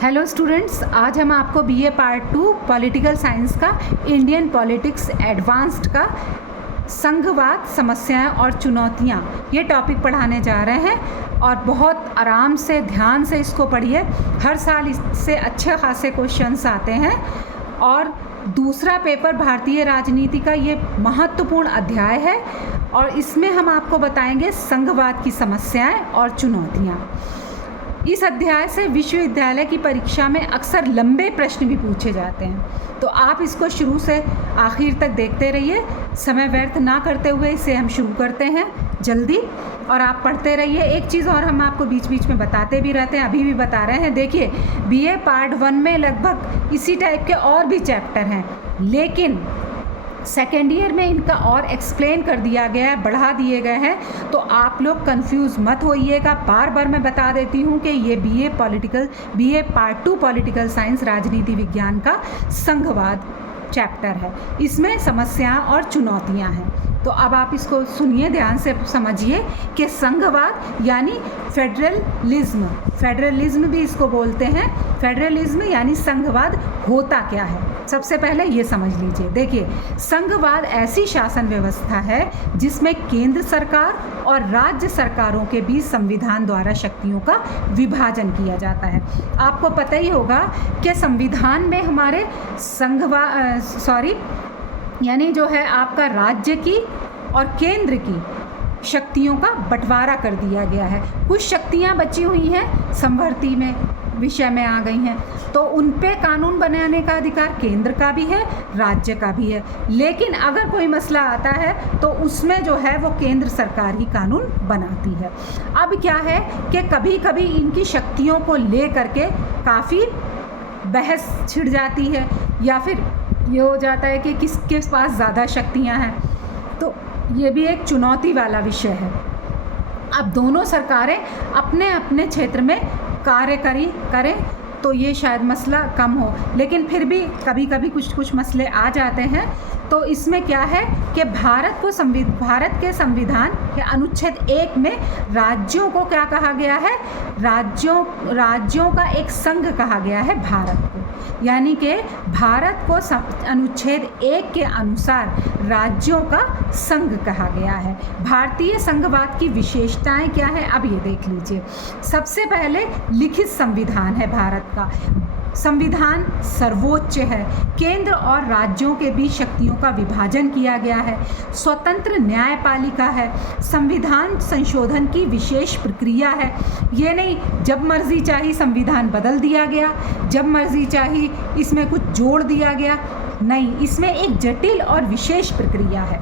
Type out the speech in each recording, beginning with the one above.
Hello students, आज हम आपको बीए पार्ट 2 पॉलिटिकल साइंस का इंडियन पॉलिटिक्स एडवांस्ड का संघवाद, समस्याएं और चुनौतियां ये टॉपिक पढ़ाने जा रहे हैं और बहुत आराम से ध्यान से इसको पढ़िए। हर साल इससे अच्छे खासे क्वेश्चंस आते हैं और दूसरा पेपर भारतीय राजनीति का ये महत्वपूर्ण अध्याय है और इसमें हम आपको बताएंगे संघवाद की समस्याएं और चुनौतियां। इस अध्याय से विश्वविद्यालय की परीक्षा में अक्सर लंबे प्रश्न भी पूछे जाते हैं, तो आप इसको शुरू से आखिर तक देखते रहिए। समय व्यर्थ ना करते हुए इसे हम शुरू करते हैं जल्दी, और आप पढ़ते रहिए। एक चीज़ और हम आपको बीच बीच में बताते भी रहते हैं, अभी भी बता रहे हैं। देखिए, बीए पार्ट 1 में लगभग इसी टाइप के और भी चैप्टर हैं, लेकिन सेकेंड ईयर में इनका और एक्सप्लेन कर दिया गया है, बढ़ा दिए गए हैं, तो आप लोग कंफ्यूज मत होइएगा। बार बार मैं बता देती हूँ कि ये बीए पार्ट 2 पॉलिटिकल साइंस राजनीति विज्ञान का संघवाद चैप्टर है। इसमें समस्याएं और चुनौतियाँ हैं। तो अब आप इसको सुनिए, ध्यान से समझिए कि संघवाद यानी फेडरलिज्म भी इसको बोलते हैं। फेडरलिज्म यानी संघवाद होता क्या है, सबसे पहले ये समझ लीजिए। देखिए, संघवाद ऐसी शासन व्यवस्था है जिसमें केंद्र सरकार और राज्य सरकारों के बीच संविधान द्वारा शक्तियों का विभाजन किया जाता है। आपको पता ही होगा कि संविधान में हमारे यानी जो है आपका राज्य की और केंद्र की शक्तियों का बंटवारा कर दिया गया है। कुछ शक्तियां बची हुई हैं, संवृत्ति में विषय में आ गई हैं, तो उन पे कानून बनाने का अधिकार केंद्र का भी है, राज्य का भी है। लेकिन अगर कोई मसला आता है तो उसमें जो है वो केंद्र सरकार ही कानून बनाती है। अब क्या है कि कभी कभी इनकी शक्तियों को ले करके काफ़ी बहस छिड़ जाती है, या फिर ये हो जाता है कि किसके पास ज़्यादा शक्तियां हैं, तो ये भी एक चुनौती वाला विषय है। अब दोनों सरकारें अपने अपने क्षेत्र में कार्य करें तो ये शायद मसला कम हो, लेकिन फिर भी कभी कभी कुछ मसले आ जाते हैं। तो इसमें क्या है कि भारत के संविधान के अनुच्छेद 1 में राज्यों को क्या कहा गया है, राज्यों का एक संघ कहा गया है भारत को। यानी कि भारत को अनुच्छेद 1 के अनुसार राज्यों का संघ कहा गया है। भारतीय संघवाद की विशेषताएं क्या है, अब ये देख लीजिए। सबसे पहले लिखित संविधान है भारत का। संविधान सर्वोच्च है। केंद्र और राज्यों के बीच शक्तियों का विभाजन किया गया है। स्वतंत्र न्यायपालिका है। संविधान संशोधन की विशेष प्रक्रिया है। ये नहीं जब मर्जी चाही संविधान बदल दिया गया, जब मर्जी चाही इसमें कुछ जोड़ दिया गया, नहीं, इसमें एक जटिल और विशेष प्रक्रिया है।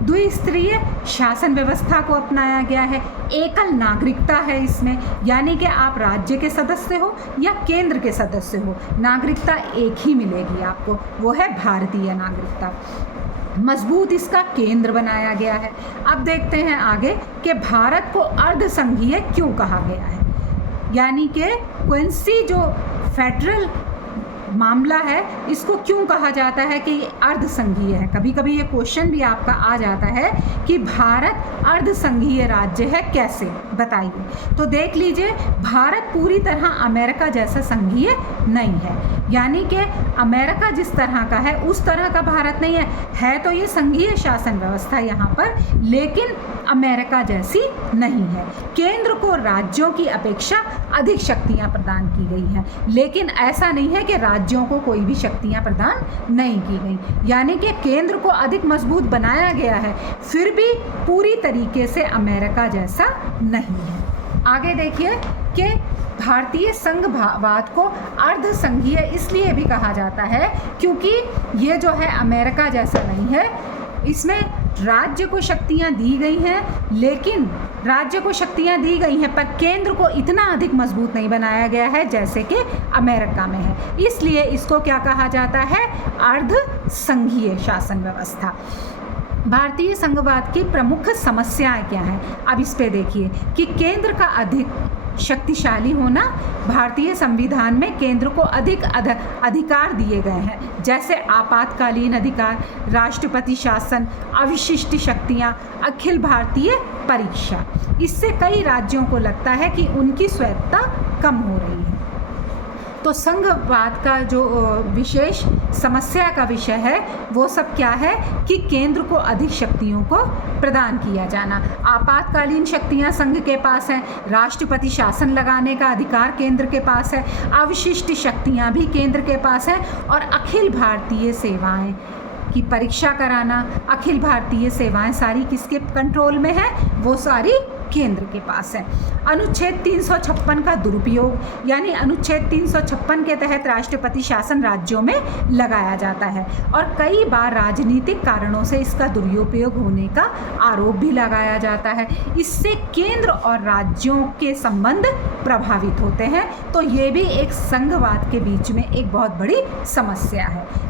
द्विस्तरीय शासन व्यवस्था को अपनाया गया है। एकल नागरिकता है इसमें, यानी कि आप राज्य के सदस्य हो या केंद्र के सदस्य हो, नागरिकता एक ही मिलेगी आपको, वो है भारतीय नागरिकता। मजबूत इसका केंद्र बनाया गया है। अब देखते हैं आगे कि भारत को अर्धसंघीय क्यों कहा गया है, यानी कि क्विंसी जो फेडरल मामला है इसको क्यों कहा जाता है कि ये अर्धसंघीय है। कभी कभी ये क्वेश्चन भी आपका आ जाता है कि भारत अर्धसंघीय राज्य है, कैसे, बताइए। तो देख लीजिए, भारत पूरी तरह अमेरिका जैसा संघीय नहीं है, यानी कि अमेरिका जिस तरह का है उस तरह का भारत नहीं है तो ये संघीय शासन व्यवस्था यहाँ पर, लेकिन अमेरिका जैसी नहीं है। केंद्र को राज्यों की अपेक्षा अधिक शक्तियाँ प्रदान की गई हैं, लेकिन ऐसा नहीं है कि राज्यों को कोई भी शक्तियां प्रदान नहीं की गई, यानी कि केंद्र को अधिक मजबूत बनाया गया है, फिर भी पूरी तरीके से अमेरिका जैसा नहीं है। आगे देखिए कि भारतीय संघवाद को अर्धसंघीय इसलिए भी कहा जाता है क्योंकि ये जो है अमेरिका जैसा नहीं है। इसमें राज्य को शक्तियां दी गई हैं, लेकिन राज्य को शक्तियां दी गई हैं पर केंद्र को इतना अधिक मजबूत नहीं बनाया गया है जैसे कि अमेरिका में है। इसलिए इसको क्या कहा जाता है, अर्धसंघीय शासन व्यवस्था। भारतीय संघवाद की प्रमुख समस्याएं क्या हैं, अब इस पे देखिए कि केंद्र का अधिक शक्तिशाली होना। भारतीय संविधान में केंद्र को अधिक अधिकार दिए गए हैं, जैसे आपातकालीन अधिकार, राष्ट्रपति शासन, अविशिष्ट शक्तियां, अखिल भारतीय परीक्षा। इससे कई राज्यों को लगता है कि उनकी स्वायत्तता कम हो रही है। तो संघवाद का जो विशेष समस्या का विषय है वो सब क्या है कि केंद्र को अधिक शक्तियों को प्रदान किया जाना। आपातकालीन शक्तियां संघ के पास हैं, राष्ट्रपति शासन लगाने का अधिकार केंद्र के पास है, अवशिष्ट शक्तियां भी केंद्र के पास हैं, और अखिल भारतीय सेवाएं की परीक्षा कराना, अखिल भारतीय सेवाएं सारी किसके कंट्रोल में है? वो सारी केंद्र के पास है। अनुच्छेद 356 का दुरुपयोग, यानी अनुच्छेद 356 के तहत राष्ट्रपति शासन राज्यों में लगाया जाता है और कई बार राजनीतिक कारणों से इसका दुरुपयोग होने का आरोप भी लगाया जाता है। इससे केंद्र और राज्यों के संबंध प्रभावित होते हैं। तो ये भी एक संघवाद के बीच में एक बहुत बड़ी समस्या है।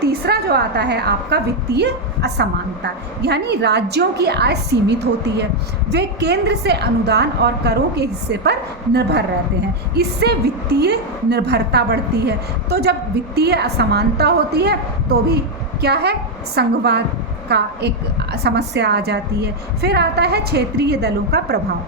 तीसरा जो आता है आपका वित्तीय असमानता, यानी राज्यों की आय सीमित होती है, वे केंद्र से अनुदान और करों के हिस्से पर निर्भर रहते हैं, इससे वित्तीय निर्भरता बढ़ती है। तो जब वित्तीय असमानता होती है तो भी क्या है? संघवाद का एक समस्या आ जाती है। फिर आता है क्षेत्रीय दलों का प्रभाव।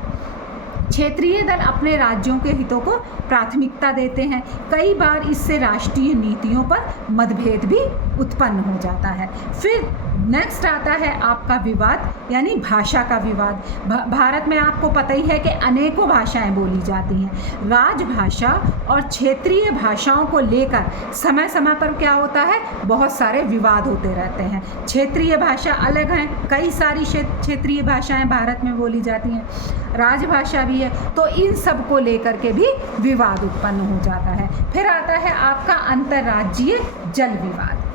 क्षेत्रीय दल अपने राज्यों के हितों को प्राथमिकता देते हैं, कई बार इससे राष्ट्रीय नीतियों पर मतभेद भी उत्पन्न हो जाता है। फिर नेक्स्ट आता है आपका विवाद, यानी भाषा का विवाद। भारत में आपको पता ही है कि अनेकों भाषाएं बोली जाती हैं। राजभाषा और क्षेत्रीय भाषाओं को लेकर समय समय पर क्या होता है? बहुत सारे विवाद होते रहते हैं। क्षेत्रीय भाषा अलग हैं, कई सारी क्षेत्रीय भाषाएं भारत में बोली जाती हैं, राजभाषा भी है, तो इन सब को लेकर के भी विवाद उत्पन्न हो जाता है। फिर आता है आपका अंतर्राज्यीय जल विवाद।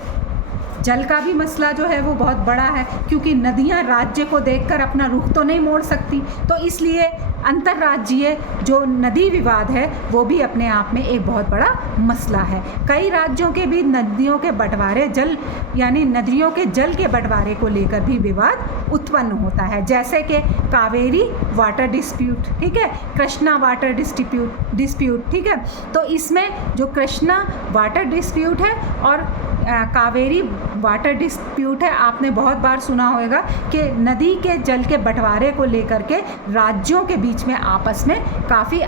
जल का भी मसला जो है वो बहुत बड़ा है, क्योंकि नदियां राज्य को देखकर अपना रुख तो नहीं मोड़ सकती, तो इसलिए अंतर्राज्यीय जो नदी विवाद है वो भी अपने आप में एक बहुत बड़ा मसला है। कई राज्यों के भी नदियों के बंटवारे यानी नदियों के जल के बंटवारे को लेकर भी विवाद उत्पन्न होता है, जैसे कि कावेरी वाटर डिस्प्यूट, ठीक है, कृष्णा वाटर डिस्प्यूट, ठीक है। तो इसमें जो कृष्णा वाटर डिस्प्यूट है और कावेरी वाटर डिस्प्यूट है, आपने बहुत बार सुना होगा कि नदी के जल के बंटवारे को लेकर के राज्यों के बीच में आपस में काफ़ी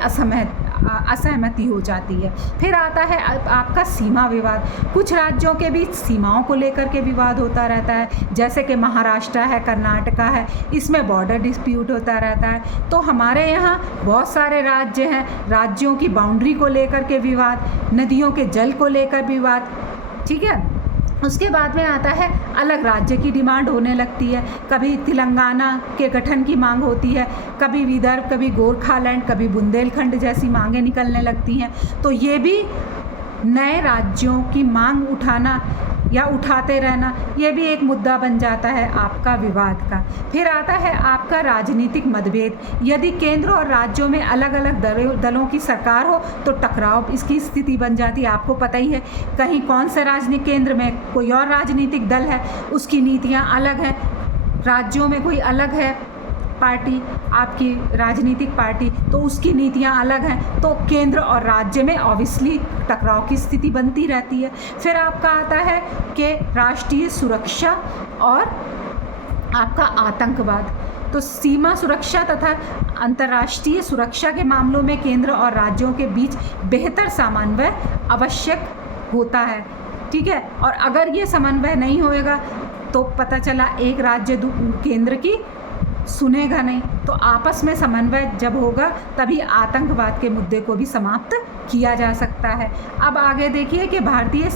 असहमति हो जाती है। फिर आता है आपका सीमा विवाद। कुछ राज्यों के बीच सीमाओं को लेकर के विवाद होता रहता है, जैसे कि महाराष्ट्र है, कर्नाटका है, इसमें बॉर्डर डिस्प्यूट होता रहता है। तो हमारे यहाँ बहुत सारे राज्य हैं, राज्यों की बाउंड्री को लेकर के विवाद, नदियों के जल को लेकर विवाद, ठीक है। उसके बाद में आता है अलग राज्य की डिमांड होने लगती है, कभी तेलंगाना के गठन की मांग होती है, कभी विदर्भ, कभी गोरखालैंड, कभी बुंदेलखंड जैसी मांगें निकलने लगती हैं। तो ये भी नए राज्यों की मांग उठाना या उठाते रहना, ये भी एक मुद्दा बन जाता है आपका विवाद का। फिर आता है आपका राजनीतिक मतभेद। यदि केंद्र और राज्यों में अलग अलग दलों की सरकार हो तो टकराव इसकी स्थिति बन जाती है। आपको पता ही है, कहीं कौन से राजनीतिक केंद्र में कोई और राजनीतिक दल है, उसकी नीतियाँ अलग हैं, राज्यों में कोई अलग है पार्टी, आपकी राजनीतिक पार्टी, तो उसकी नीतियाँ अलग हैं, तो केंद्र और राज्य में ऑब्वियसली टकराव की स्थिति बनती रहती है। फिर आपका आता है कि राष्ट्रीय सुरक्षा और आपका आतंकवाद। तो सीमा सुरक्षा तथा अंतर्राष्ट्रीय सुरक्षा के मामलों में केंद्र और राज्यों के बीच बेहतर समन्वय आवश्यक होता है, ठीक है। और अगर ये समन्वय नहीं होएगा तो पता चला एक राज्य केंद्र की सुनेगा नहीं, तो आपस में समन्वय जब होगा तभी आतंकवाद के मुद्दे को भी समाप्त किया जा सकता है। अब आगे देखिए कि भारतीय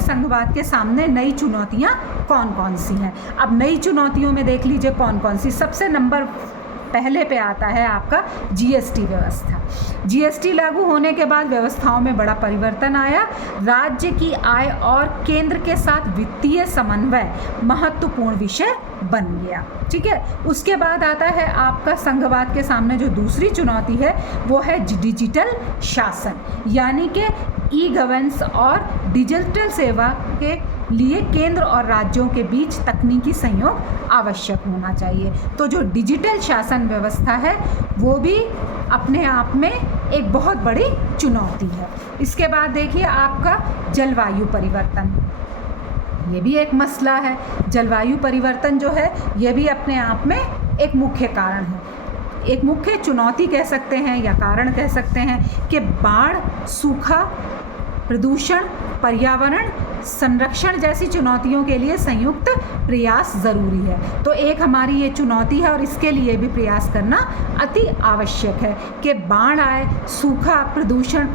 संघवाद के सामने नई चुनौतियाँ कौन कौन सी हैं। अब नई चुनौतियों में देख लीजिए कौन कौन सी। सबसे नंबर पहले पे आता है आपका जीएसटी व्यवस्था। जीएसटी लागू होने के बाद व्यवस्थाओं में बड़ा परिवर्तन आया। राज्य की आय और केंद्र के साथ वित्तीय समन्वय महत्वपूर्ण विषय बन गया, ठीक है। उसके बाद आता है आपका संघवाद के सामने जो दूसरी चुनौती है वो है डिजिटल शासन, यानी कि ई गवर्नेंस और डिजिटल सेवा के लिए केंद्र और राज्यों के बीच तकनीकी सहयोग आवश्यक होना चाहिए। तो जो डिजिटल शासन व्यवस्था है वो भी अपने आप में एक बहुत बड़ी चुनौती है। इसके बाद देखिए आपका जलवायु परिवर्तन, ये भी एक मसला है। जलवायु परिवर्तन जो है ये भी अपने आप में एक मुख्य कारण है। एक मुख्य चुनौती कह सकते हैं या कारण कह सकते हैं कि बाढ़, सूखा, प्रदूषण, पर्यावरण संरक्षण जैसी चुनौतियों के लिए संयुक्त प्रयास ज़रूरी है। तो एक हमारी ये चुनौती है और इसके लिए भी प्रयास करना अति आवश्यक है कि बाढ़ आए, सूखा, प्रदूषण,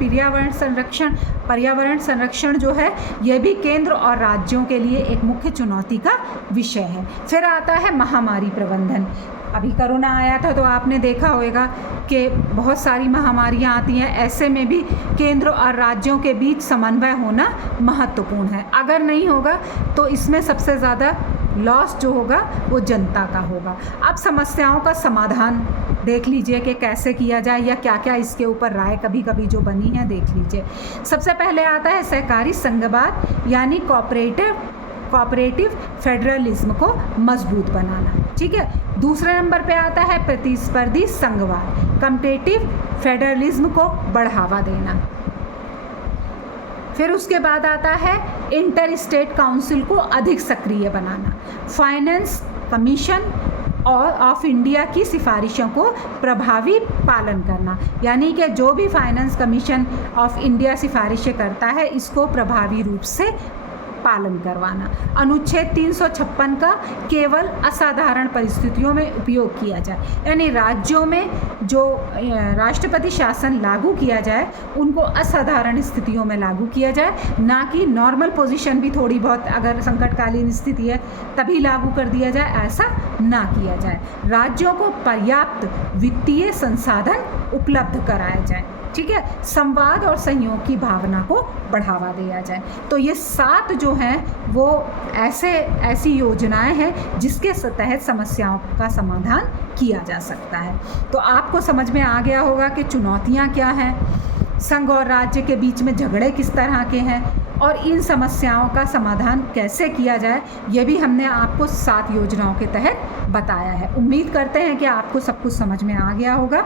पर्यावरण संरक्षण जो है ये भी केंद्र और राज्यों के लिए एक मुख्य चुनौती का विषय है। फिर आता है महामारी प्रबंधन। अभी कोरोना आया था तो आपने देखा होगा कि बहुत सारी महामारियां आती हैं, ऐसे में भी केंद्र और राज्यों के बीच समन्वय होना महत्वपूर्ण है। अगर नहीं होगा तो इसमें सबसे ज़्यादा लॉस जो होगा वो जनता का होगा। अब समस्याओं का समाधान देख लीजिए कि कैसे किया जाए या क्या क्या इसके ऊपर राय कभी कभी जो बनी है देख लीजिए। सबसे पहले आता है सहकारी संघवाद यानी कोऑपरेटिव फेडरलिज्म को मजबूत बनाना, ठीक है। दूसरे नंबर पे आता है प्रतिस्पर्धी संघवाद, कॉम्पिटिटिव फेडरलिज्म को बढ़ावा देना। फिर उसके बाद आता है इंटर स्टेट काउंसिल को अधिक सक्रिय बनाना, फाइनेंस कमीशन और ऑफ इंडिया की सिफारिशों को प्रभावी पालन करना, यानी कि जो भी फाइनेंस कमीशन ऑफ इंडिया सिफारिशें करता है इसको प्रभावी रूप से पालन करवाना। अनुच्छेद 356 का केवल असाधारण परिस्थितियों में उपयोग किया जाए, यानी राज्यों में जो राष्ट्रपति शासन लागू किया जाए उनको असाधारण स्थितियों में लागू किया जाए, ना कि नॉर्मल पोजीशन भी थोड़ी बहुत अगर संकटकालीन स्थिति है तभी लागू कर दिया जाए, ऐसा ना किया जाए। राज्यों को पर्याप्त वित्तीय संसाधन उपलब्ध कराया जाए, ठीक है। संवाद और सहयोग की भावना को बढ़ावा दिया जाए। तो ये 7 जो हैं वो ऐसी योजनाएं हैं जिसके तहत समस्याओं का समाधान किया जा सकता है। तो आपको समझ में आ गया होगा कि चुनौतियां क्या हैं, संघ और राज्य के बीच में झगड़े किस तरह के हैं और इन समस्याओं का समाधान कैसे किया जाए, ये भी हमने आपको 7 योजनाओं के तहत बताया है। उम्मीद करते हैं कि आपको सब कुछ समझ में आ गया होगा।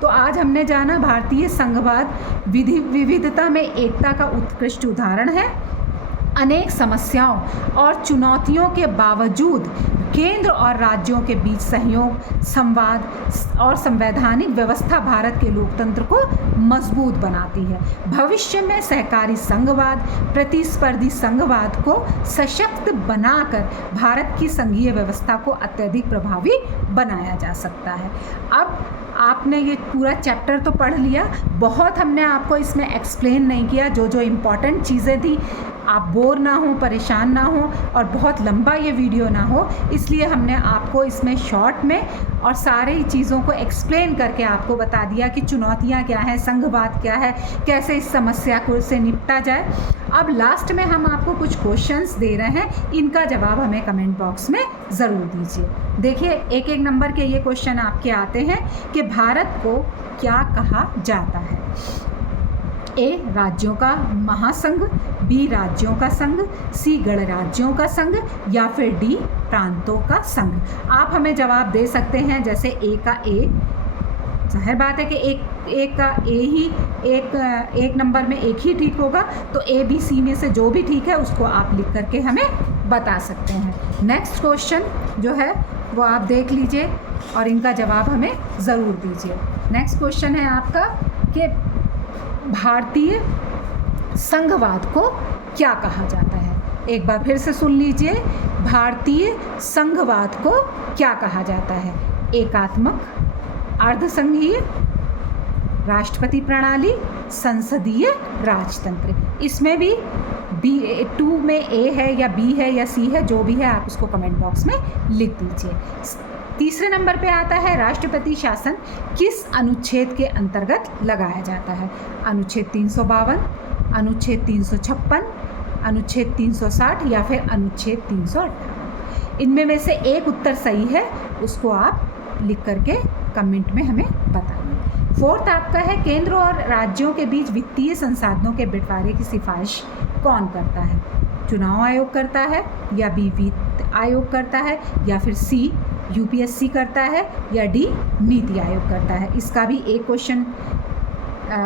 तो आज हमने जाना भारतीय संघवाद विविधता में एकता का उत्कृष्ट उदाहरण है। अनेक समस्याओं और चुनौतियों के बावजूद केंद्र और राज्यों के बीच सहयोग, संवाद और संवैधानिक व्यवस्था भारत के लोकतंत्र को मजबूत बनाती है। भविष्य में सहकारी संघवाद, प्रतिस्पर्धी संघवाद को सशक्त बनाकर भारत की संघीय व्यवस्था को अत्यधिक प्रभावी बनाया जा सकता है। अब आपने ये पूरा चैप्टर तो पढ़ लिया, बहुत हमने आपको इसमें एक्सप्लेन नहीं किया, जो इम्पॉर्टेंट चीज़ें थी आप बोर ना हो, परेशान ना हो और बहुत लंबा ये वीडियो ना हो, इसलिए हमने आपको इसमें शॉर्ट में और सारी चीज़ों को एक्सप्लेन करके आपको बता दिया कि चुनौतियाँ क्या हैं, संघवाद क्या है, कैसे इस समस्या को से निपटा जाए। अब लास्ट में हम आपको कुछ क्वेश्चंस दे रहे हैं, इनका जवाब हमें कमेंट बॉक्स में ज़रूर दीजिए। देखिए एक एक नंबर के ये क्वेश्चन आपके आते हैं कि भारत को क्या कहा जाता है। ए राज्यों का महासंघ, बी राज्यों का संघ, सी गणराज्यों का संघ या फिर डी प्रांतों का संघ। आप हमें जवाब दे सकते हैं, जैसे ए का ए, जाहिर बात है कि एक का ए ही एक नंबर में एक ही ठीक होगा, तो ए बी सी में से जो भी ठीक है उसको आप लिख करके हमें बता सकते हैं। नेक्स्ट क्वेश्चन जो है वो आप देख लीजिए और इनका जवाब हमें ज़रूर दीजिए। नेक्स्ट क्वेश्चन है आपका कि भारतीय संघवाद को क्या कहा जाता है। एक बार फिर से सुन लीजिए, भारतीय संघवाद को क्या कहा जाता है। एकात्मक, अर्धसंघीय, राष्ट्रपति प्रणाली, संसदीय राजतंत्र। इसमें भी B2 में ए है या बी है या सी है, जो भी है आप उसको कमेंट बॉक्स में लिख दीजिए। तीसरे नंबर पे आता है राष्ट्रपति शासन किस अनुच्छेद के अंतर्गत लगाया जाता है। अनुच्छेद 352, अनुच्छेद 356, अनुच्छेद 360 या फिर अनुच्छेद 358। इनमें में से एक उत्तर सही है, उसको आप लिख करके कमेंट में हमें बताइए। फोर्थ आपका है केंद्र और राज्यों के बीच वित्तीय संसाधनों के बंटवारे की सिफारिश कौन करता है। चुनाव आयोग करता है या बी वित्त आयोग करता है या फिर सी यूपीएससी करता है या डी नीति आयोग करता है। इसका भी एक क्वेश्चन,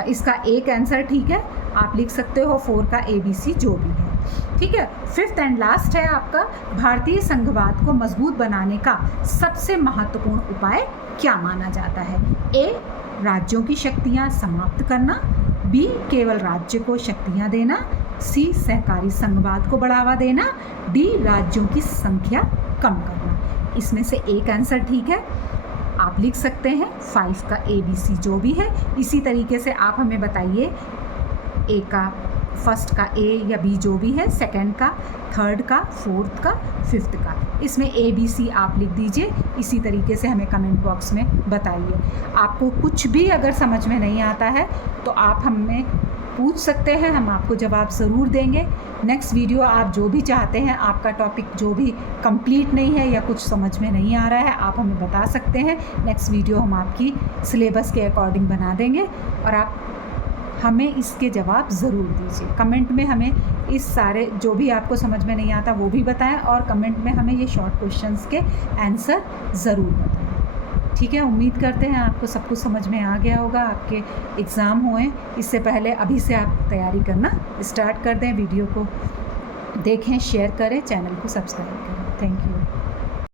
इसका एक आंसर ठीक है, आप लिख सकते हो 4 का ABC जो भी है। ठीक है। फिफ्थ एंड लास्ट है आपका, भारतीय संघवाद को मजबूत बनाने का सबसे महत्वपूर्ण उपाय क्या माना जाता है? ए, राज्यों की शक्तियाँ समाप्त करना, बी, केवल राज्य को शक्तियाँ देना, सी, सहकारी संघवाद को बढ़ावा देना, डी, राज्यों की संख्या कम करना। इसमें से एक आंसर ठीक है, आप लिख सकते हैं 5 का ABC जो भी है। इसी तरीके से आप हमें बताइए ए का, फर्स्ट का ए या बी जो भी है, सेकंड का, थर्ड का, फोर्थ का, फिफ्थ का। इसमें ABC आप लिख दीजिए। इसी तरीके से हमें कमेंट बॉक्स में बताइए। आपको कुछ भी अगर समझ में नहीं आता है तो आप हमें पूछ सकते हैं, हम आपको जवाब ज़रूर देंगे। नेक्स्ट वीडियो आप जो भी चाहते हैं, आपका टॉपिक जो भी कंप्लीट नहीं है या कुछ समझ में नहीं आ रहा है, आप हमें बता सकते हैं। नेक्स्ट वीडियो हम आपकी सिलेबस के अकॉर्डिंग बना देंगे और आप हमें इसके जवाब ज़रूर दीजिए। कमेंट में हमें इस सारे जो भी आपको समझ में नहीं आता वो भी बताएं और कमेंट में हमें ये शॉर्ट क्वेश्चंस के आंसर ज़रूर बताएं। ठीक है, उम्मीद करते हैं आपको सब कुछ समझ में आ गया होगा। आपके एग्ज़ाम हुए इससे पहले अभी से आप तैयारी करना स्टार्ट कर दें। वीडियो को देखें, शेयर करें, चैनल को सब्सक्राइब करें। Thank you.